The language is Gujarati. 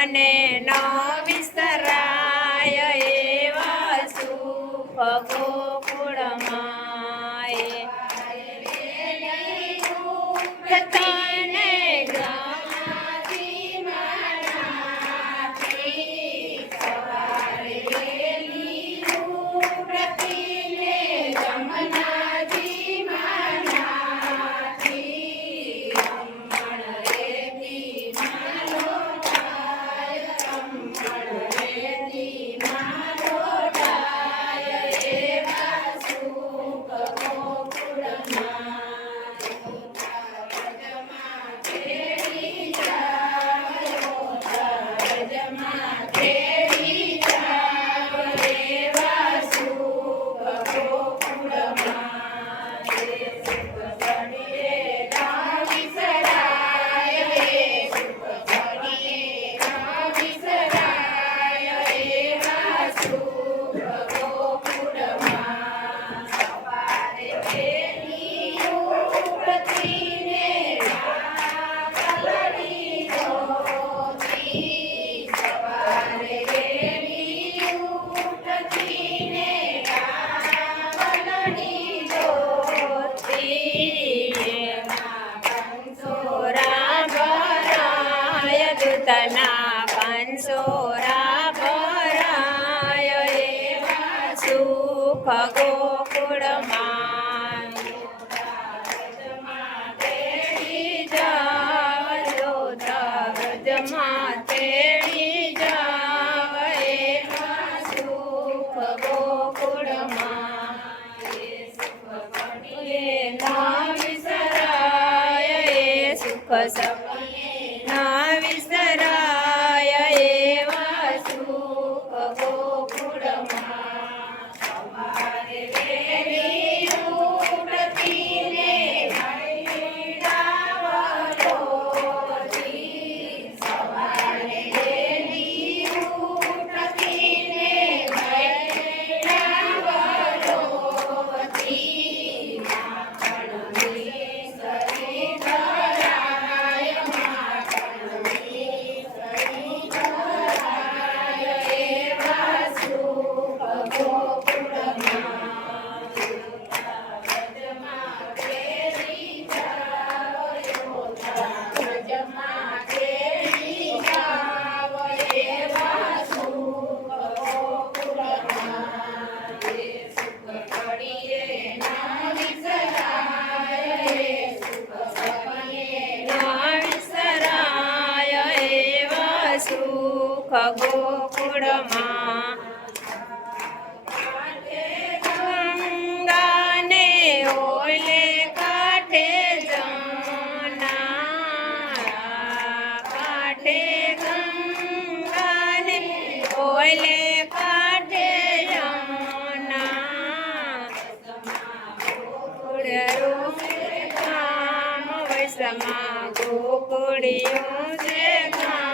અને ન વિસરાય એવા સુખ ગોકુળમાં તને દૂતના કંસોરા ભરાય એવા સુખ ગોકુળમાં તેડી જાવ વ્રજમાં તેડી જાવ એવા સુખ ગોકુળમાં ના વિસરાય એ સુખ ના વિસરાય એવા સુખ ગોકુળમાં સવારે વહેલી ઉઠીને ગઈડાવલોજી સવારે વહેલી ઉઠીને ગઈડાવલોજી માખણની સરી સુખ ગોકુળમાં ગંગાને ઓલે કાંઠે જમના કાંઠે ગંગાને ઓલે કાંઠે જમના ગોકુળ રૂપે ગામ વૈસમાં ગોકુળિયું છે ગામ